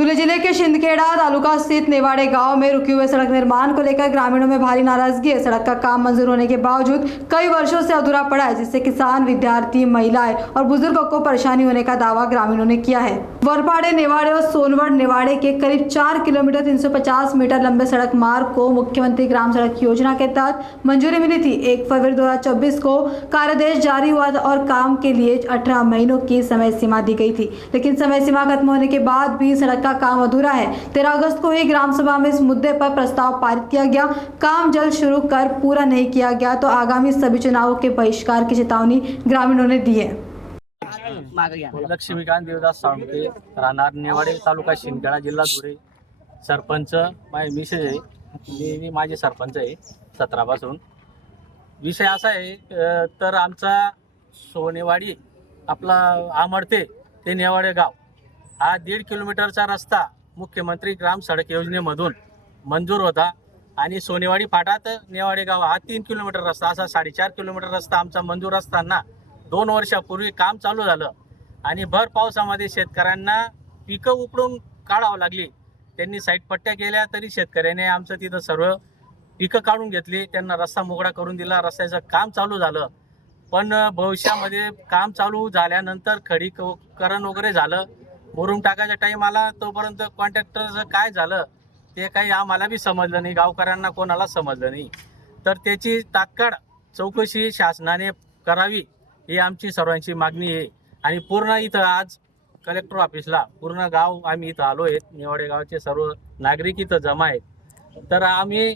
धुले जिले के शिंदखेड़ा तालुका स्थित नेवाड़े गांव में रुके हुए सड़क निर्माण को लेकर ग्रामीणों में भारी नाराजगी है। सड़क का काम मंजूर होने के बावजूद कई वर्षों से अधूरा पड़ा है, जिससे किसान, विद्यार्थी, महिलाएं और बुजुर्गों को परेशानी होने का दावा ग्रामीणों ने किया है। वरपाड़े नेवाड़े और सोनवड़ नेवाड़े के करीब 4 किलोमीटर 350 मीटर लंबे सड़क मार्ग को मुख्यमंत्री ग्राम सड़क योजना के तहत मंजूरी मिली थी। 1 फरवरी 2024 को कार्यादेश जारी हुआ और काम के लिए 18 महीनों की समय सीमा दी गई थी, लेकिन समय सीमा खत्म होने के बाद भी सड़क का काम अधूरा है। 13 अगस्त को ही ग्राम सभा में इस मुद्दे पर प्रस्ताव पारित किया गया। काम जल्द शुरू कर पूरा नहीं किया गया तो आगामी सभी चुनावों के बहिष्कार की चेतावनी ग्रामीणों ने दी है। लक्ष्मीकांत देवदास साळुंखे, राहणार नेवाडे, तालुका शिंदखेडा, जिल्हा धुळे। सरपंच माझे मिसेस आहे, मी माझे सरपंच आहे 17 पासून। विषय असा आहे तर आमचा सोनेवाडी आपला आमडते ते नेवाडे गाव हा 1.5 किलोमीटरचा रस्ता मुख्यमंत्री ग्राम सडक योजनेमधून मंजूर होता आणि सोनेवाडी फाटात नेवाडे गाव हा 3 किलोमीटर रस्ता, असा 4.5 किलोमीटर रस्ता आमचा मंजूर असताना 2 वर्षापूर्वी काम चालू झालं आणि भर पावसामध्ये शेतकऱ्यांना पिकं उपडून काढावं लागली। त्यांनी साईड पट्ट्या केल्या तरी शेतकऱ्याने आमचं तिथं सर्व पिकं काढून घेतली, त्यांना रस्ता मोकळा करून दिला, रस्त्याचं काम चालू झालं। पण भविष्यामध्ये काम चालू झाल्यानंतर खडीकरण वगैरे झालं, मुरुम टाकायचा टाईम आला, तोपर्यंत कॉन्ट्रॅक्टरचं काय झालं ते काही आम्हाला बी समजलं नाही, गावकऱ्यांना कोणाला समजलं नाही। तर त्याची तात्काळ चौकशी शासनाने करावी ही आमची सर्वांची मागणी आहे। आणि पूर्ण इथं आज कलेक्टर ऑफिसला पूर्ण गाव आम्ही इथं आलो आहेत, नेवाडे गावचे सर्व नागरिक इथं जमा आहेत। तर आम्ही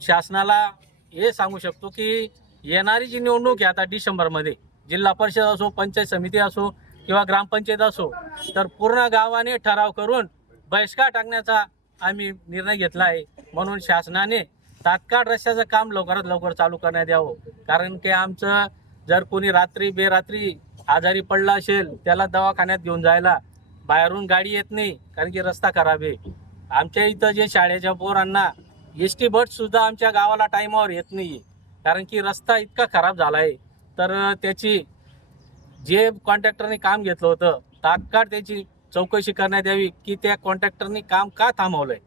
शासनाला हे सांगू शकतो की येणारी जी निवडणूक आहे आता डिसेंबरमध्ये, जिल्हा परिषद असो, पंचायत समिती असो किंवा ग्रामपंचायत असो, तर पूर्ण गावाने ठराव करून बहिष्कार टाकण्याचा आम्ही निर्णय घेतला आहे। म्हणून शासनाने तात्काळ रस्त्याचं काम लवकरात लवकर चालू करण्यात यावं, कारण की आमचं जर कोणी रात्री बेरात्री आजारी पडला असेल त्याला दवाखान्यात घेऊन जायला बाहेरून गाडी येत नाही, कारण की रस्ता खराब आहे। आमच्या इथं जे शाळेच्या पोरांना एसटी बससुद्धा आमच्या गावाला टाईमावर येत नाही, कारण की रस्ता इतका खराब झाला आहे। तर त्याची जे कॉन्ट्रॅक्टरने काम घेतलं होतं तात्काळ त्याची चौकशी करण्यात यावी की त्या कॉन्ट्रॅक्टरने काम का थांबवलं आहे।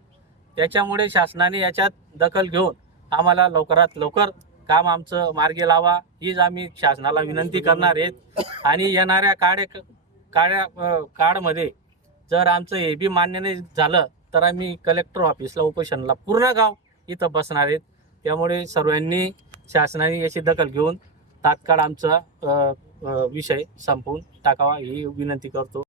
त्याच्यामुळे शासनाने याच्यात दखल घेऊन आम्हाला लवकरात लवकर काम आमचं मार्गी लावा हीच आम्ही शासनाला विनंती करणार आहेत। आणि येणाऱ्या काळामध्ये जर आमचं हे बी मान्य नाही झालं तर आम्ही कलेक्टर ऑफिसला उपोषणाला पूर्ण गाव इथं बसणार आहेत। त्यामुळे सर्वांनी शासनाने याची दखल घेऊन तात्काळ आमचा विषय संपवून टाकावा ही विनंती करतो।